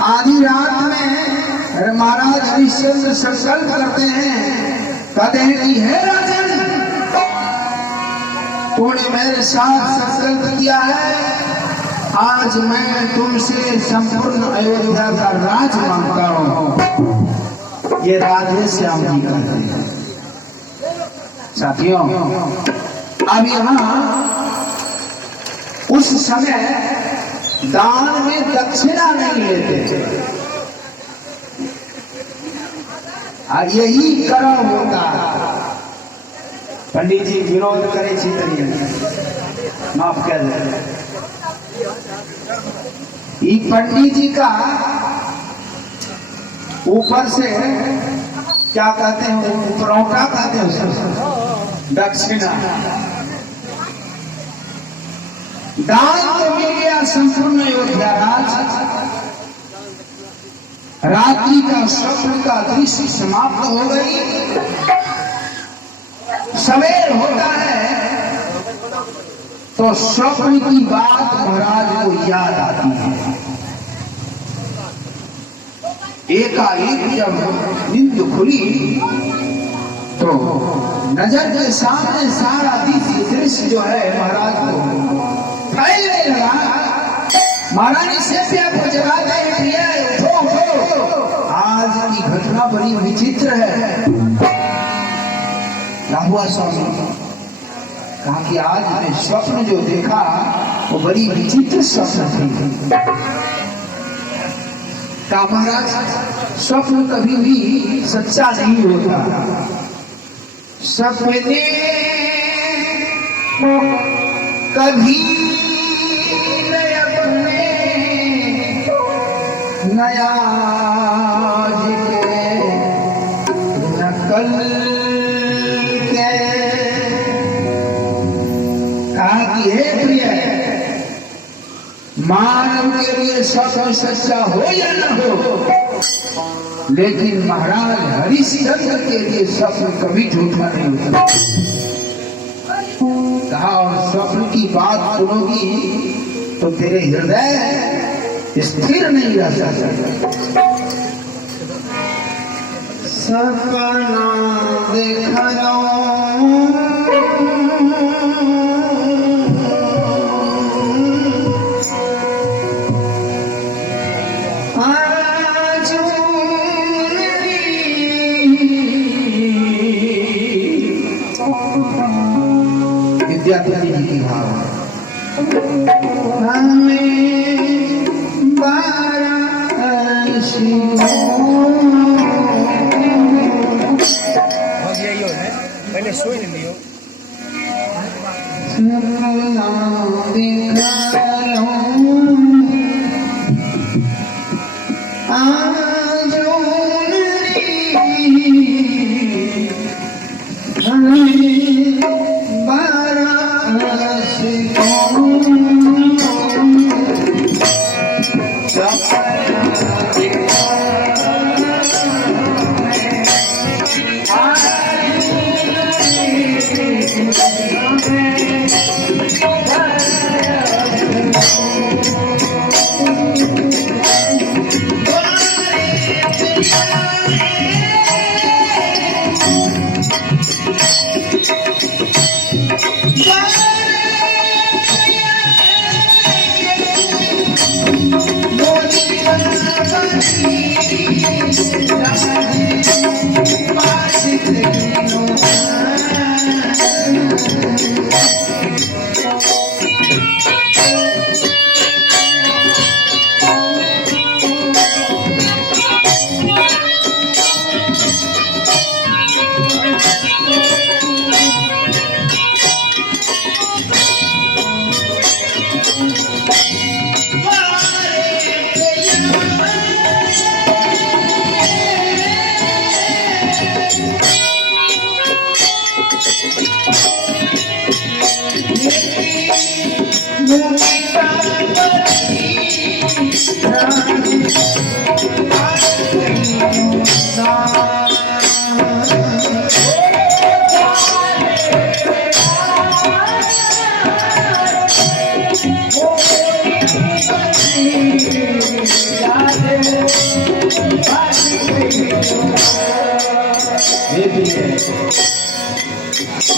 आधी रात में महाराज हरिश्चंद्र संकल्प करते हैं, कहते हैं कि हे राजन, तूने मेरे साथ संकल्प किया है, आज मैं तुमसे संपूर्ण अयोध्या का राज मांगता हूं। ये राधे श्याम जी कहते हैं। साथियों, अब यहाँ उस समय दान में दक्षिणा नहीं लेते, और यही कर्म होता। पंडित जी विरोध करे माफ कर दे। पंडित जी का ऊपर से क्या कहते हैं, उपरौटा कहते हैं उसको, दक्षिणा। दान तो मिल गया संपूर्ण अयोध्या राज, रात्रि का स्वप्न का दृश्य समाप्त हो गई। सवेर होता है तो स्वप्न की बात महाराज को याद आती है। एकाएक जब नींद खुली तो नजर के सामने सारा दृश्य जो है महाराज को फैलने लगा। महारानी से को जगाते हैं, उठो उठो, आज की घटना बड़ी विचित्र है। क्या हुआ स्वामी? कहा कि आज मैं स्वप्न जो देखा वो बड़ी विचित्र स्वप्न थी। कहा महाराज, स्वप्न कभी भी सच्चा नहीं होता। सपने कभी नया नकल के। कहा कि हे प्रिय, मानव के लिए स्वप्न सच्चा हो या न हो, लेकिन महाराज हरिश्चंद्र के लिए स्वप्न कभी झूठा नहीं होता। कहा और स्वप्न की बात सुनोगी तो तेरे हृदय स्थिर नहीं रह सकता। सपना देखा विद्यापति जी की भाव पहले सोई नहीं लियो।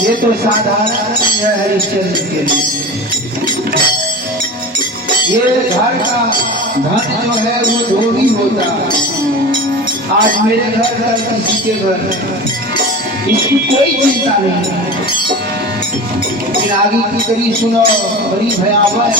ये तो साधारण है हरिश्चंद्र के लिए। ये घर का धन जो है वो धोबी होता, आज मेरे घर कल किसी के घर, इसकी कोई चिंता नहीं। फिर आगे की कड़ी सुनो, बड़ी भयावह।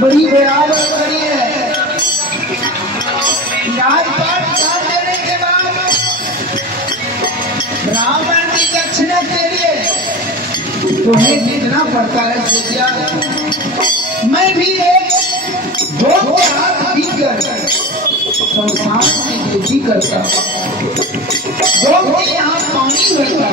बड़ी भयावह कड़ी है। राजपाट दान देने के बाद ब्राह्मण की दक्षिणा के लिए तुम्हें कितना पड़ता है सोचिया। मैं भी एक दो हाथ पीकर संसार में ड्यूटी करता, दो यहाँ पानी भरता,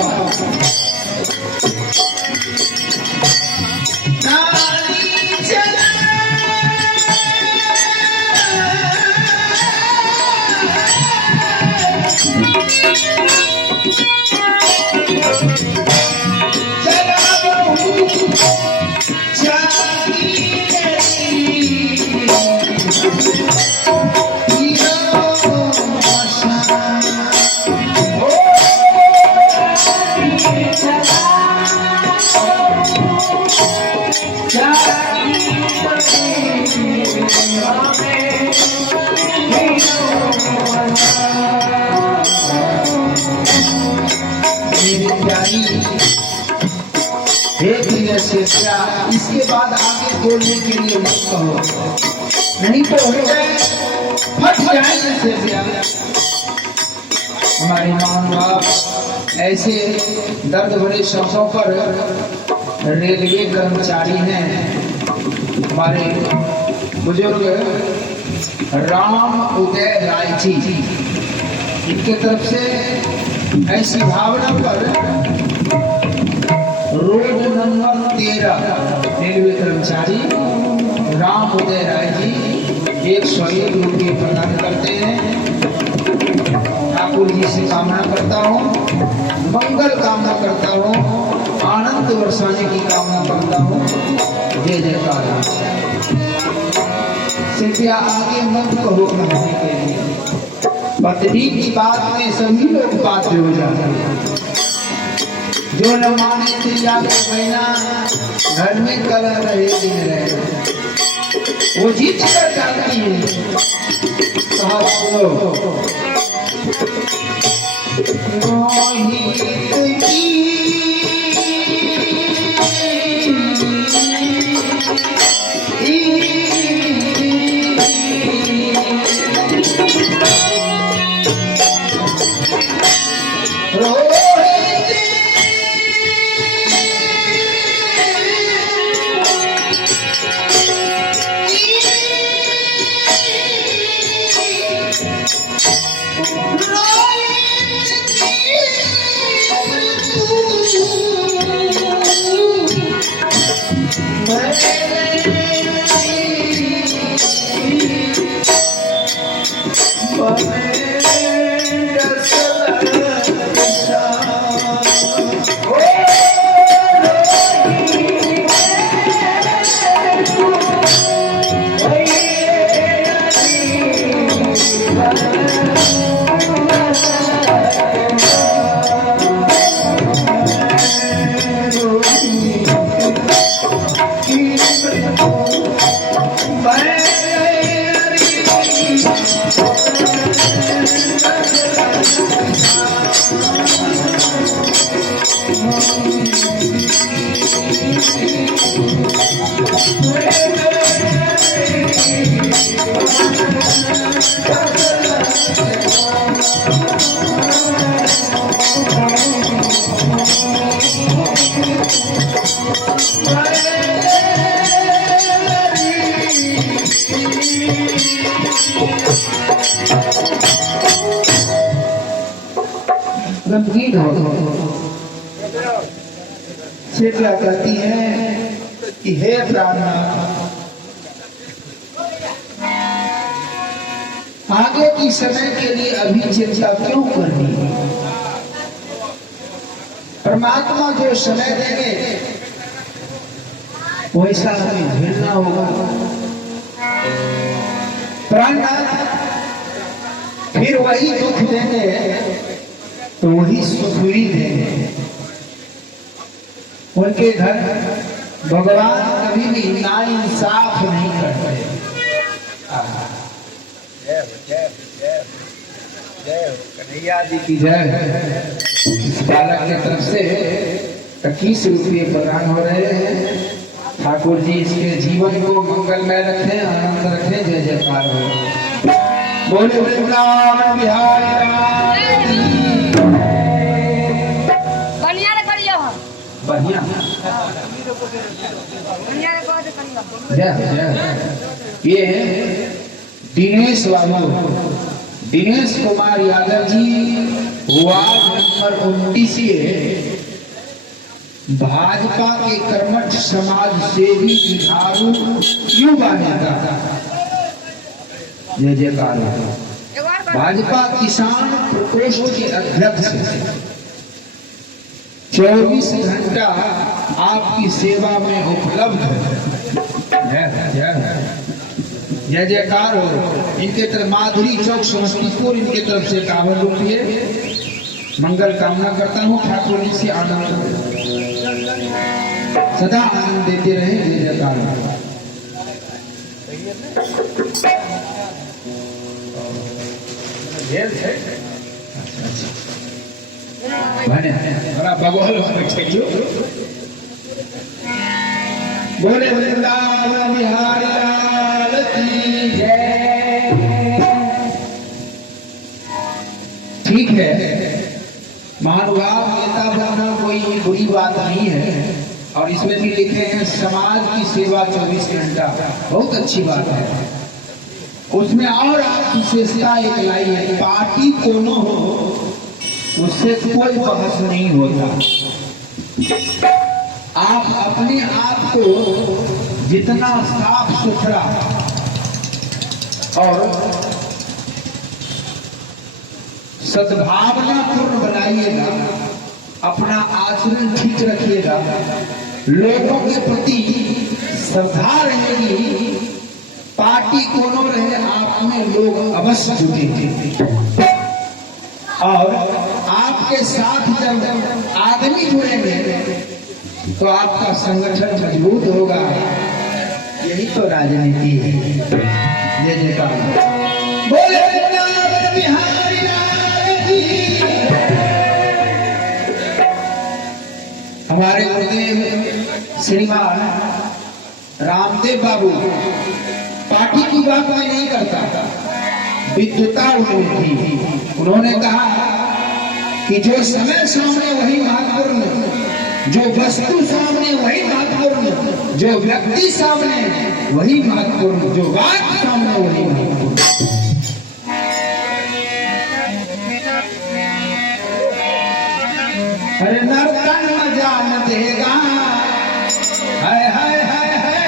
इसके बाद आगे बोलने के लिए मत कहो, नहीं तो हो जाए फट जाएंगे। हमारे माँ बाप ऐसे दर्द भरे शब्दों पर रेलवे कर्मचारी हैं। हमारे बुजुर्ग राम उदय राय जी, इनके तरफ से ऐसी भावना पर रोड नंबर 13 रेलवे कर्मचारी राम उदय राय जी 101 रुपये प्रदान करते हैं। ठाकुर जी से कामना करता हूँ, मंगल कामना करता हूँ, आनंद बरसाने की कामना करता हूँ। जय जयकार। कृपया आगे मत कहो कहने के लिए, पत्नी की बात में सभी लोग बाध्य हो जाते हैं। जो न माने थे जाके बहना, घर में कलह रहे दिन रहे, वो जीत कर जाती है। Oh! से क्या कहती हैं कि हे प्राणनाथ, आगे की समय के लिए अभी चिंता क्यों करनी? परमात्मा जो समय देंगे वैसा हमें झेलना होगा। प्राणनाथ फिर वही दुख देंगे तो वही सुख भी देंगे। उनके घर भगवान कभी भी नाइंसाफ नहीं करते। कन्हैया जी की जय। इस बालक की तरफ से 21 रुपये प्रदान हो रहे हैं। ठाकुर जी इसके जीवन को मंगलमय रखें, आनंद रखें। जय जयकार हो। बोले वृंदावन बिहारी बढ़िया। जय जय। ये दिनेश बाबू, दिनेश कुमार यादव जी, वार्ड नंबर 29 भाजपा के कर्मठ समाज सेवी जुझारू युवा नेता। जय जयकार। भाजपा किसान प्रकोष्ठ के अध्यक्ष 24 घंटा आपकी सेवा में उपलब्ध है। जय जयकार हो। इनके तरफ माधुरी चौक समस्तीपुर, इनके तरफ से 51 रुपये मंगल कामना करता हूँ। ठाकुर जी से आनंद सदा आनंद देते रहे। जय जयकार। बड़ा बगौल बोले वृंदावन बिहारी लाल की जय। ठीक है, महानुभाव नेता बनना कोई बुरी बात नहीं है। और इसमें भी लिखे हैं समाज की सेवा 24 घंटा, बहुत अच्छी बात है। उसमें और आप विशेषता एक लाई है, पार्टी कोनो हो उससे कोई बहस नहीं होता। आप अपने आप को जितना साफ सुथरा और सद्भावना पूर्ण बनाइएगा, अपना आचरण ठीक रखिएगा, लोगों के प्रति श्रद्धा रहेगी, पार्टी कोनो रहे आप में लोग अवश्य जुटेंगे। और आपके साथ जब आदमी जुड़ेंगे तो आपका संगठन मजबूत होगा। यही तो राजनीति है। जय जयकार। बोले बिहारी लाल की। हमारे गुरुदेव श्रीमान रामदेव बाबू पार्टी की बात मैं नहीं करता, विद्वता उन्होंने थी। उन्होंने कहा कि जो समय सामने वही महत्वपूर्ण, जो वस्तु सामने वही महत्वपूर्ण, जो व्यक्ति सामने वही महत्वपूर्ण, जो बात सामने वही महत्वपूर्ण। अरे नर्तन मजा न देगा, हाय हाय हाय हाय,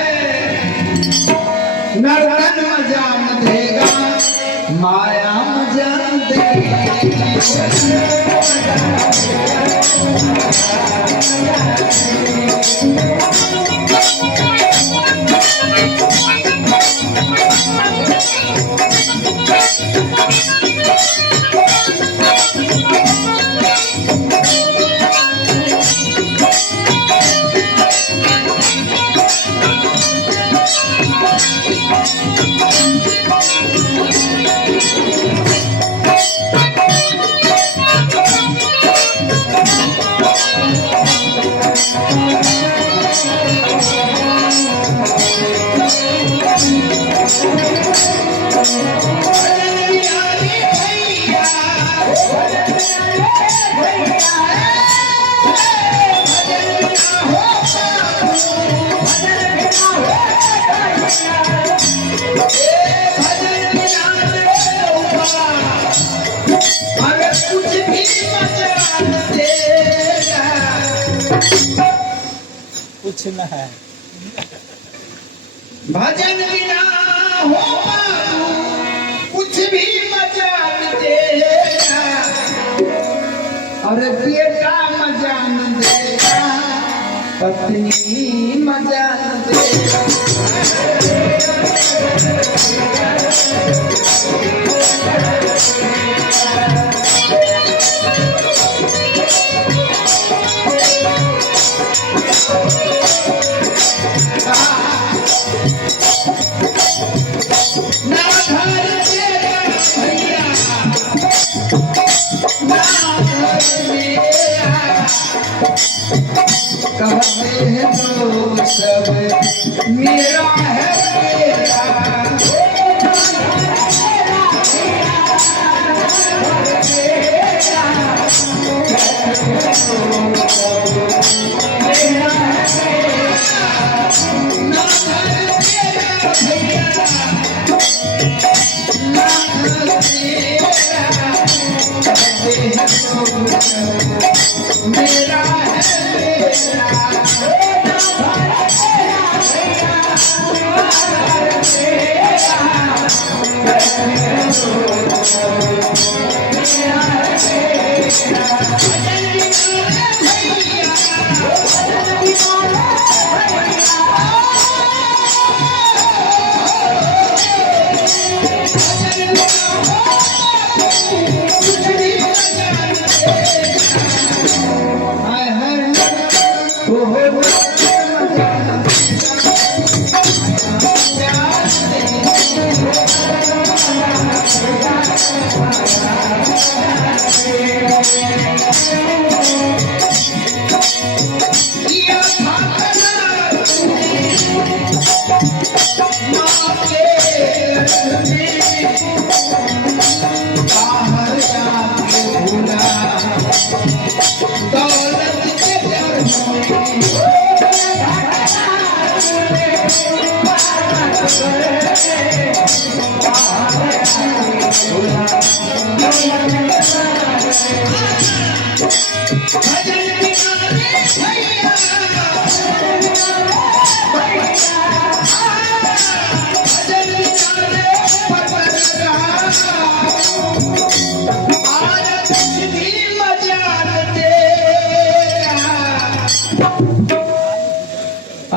नर्तन मजा न देगा, माया मजा न देगा। कुछ न है। भजन बिना हो बाबू कुछ भी मजा न देगा, और बेटा मजा न देगा, पत्नी मजा न देगा। कहते हैं लोग सब मेरा है मेरा, मेरा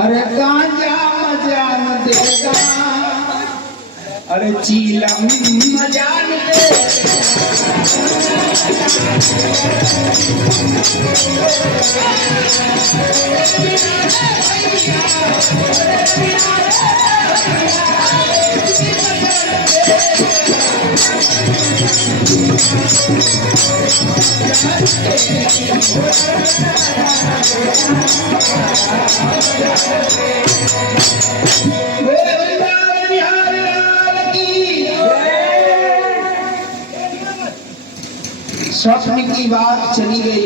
अरे गांजा मजा न देगा, अरे चीलम मजा न स्वप्न की बात चली गई।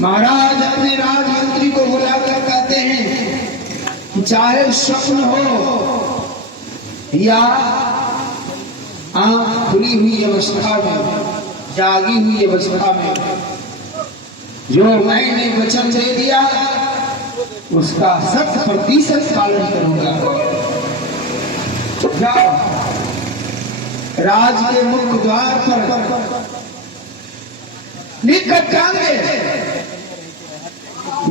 महाराज अपने राजमंत्री को बुलाकर कहते हैं चाहे स्वप्न हो या आंख खुली हुई अवस्था में, जागी हुई अवस्था में, जो मैंने वचन दे दिया उसका 100% पालन करूंगा। जाओ राज के मुख्य द्वार पर लिखकर टांगे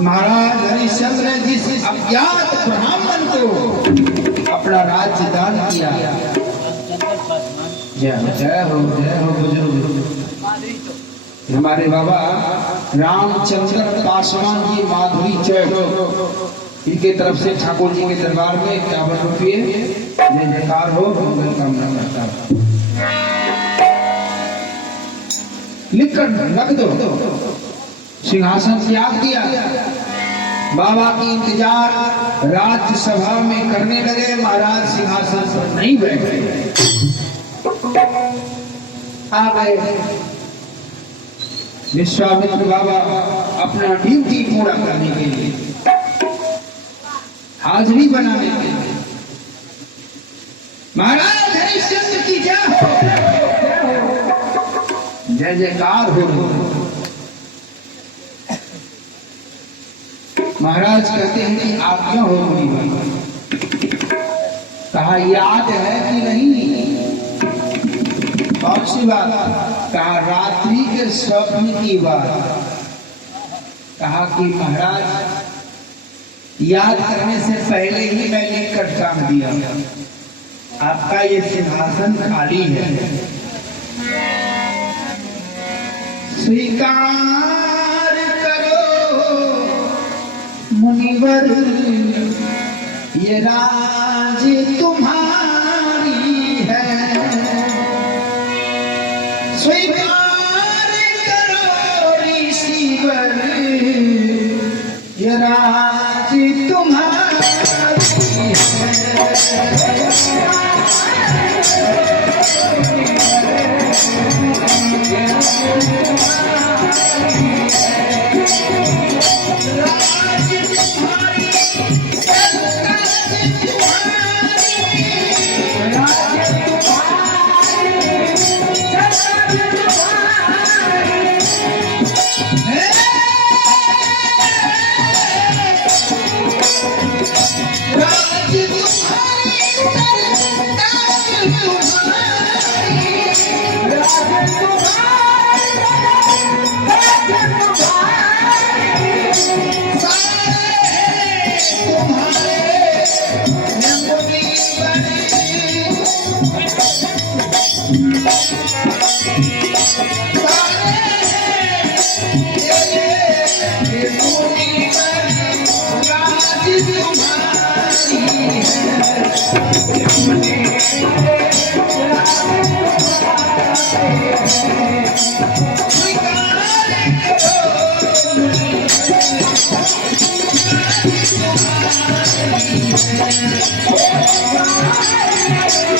महाराज हरिश्चंद्र ने जिस अज्ञात ब्राह्मण को अपना राज्य दान किया। जय हो बुजुर्ग। हमारे बाबा रामचंद्र पासवान जी माधुरी चौक, इनके तरफ से ठाकुर जी के दरबार में 51 रुपये जय जयकार हो, कामना करता हूँ। लिखकर रख दो। सिंहासन त्याग दिया, बाबा की इंतजार राज्यसभा में करने लगे। महाराज सिंहासन पर नहीं बैठे, आ गए विश्वामित्र बाबा अपना ड्यूटी पूरा करने के लिए, हाजिरी बनाने के लिए। महाराज हरिश्चंद्र की जय हो, जय जयकार हो। महाराज कहते हैं कि आप क्यों हो मुनिवर? कहा याद है कि नहीं? कौन सी बात? कहा रात्रि के स्वप्न की बात। कहा कि महाराज याद करने से पहले ही मैंने निकट काम दिया, आपका ये सिंहासन खाली है, स्वीकार करो मुनिवर, ये राज तुम्हारी है। स्वीकार करो ऋषिवर, ये राज तुम्हारी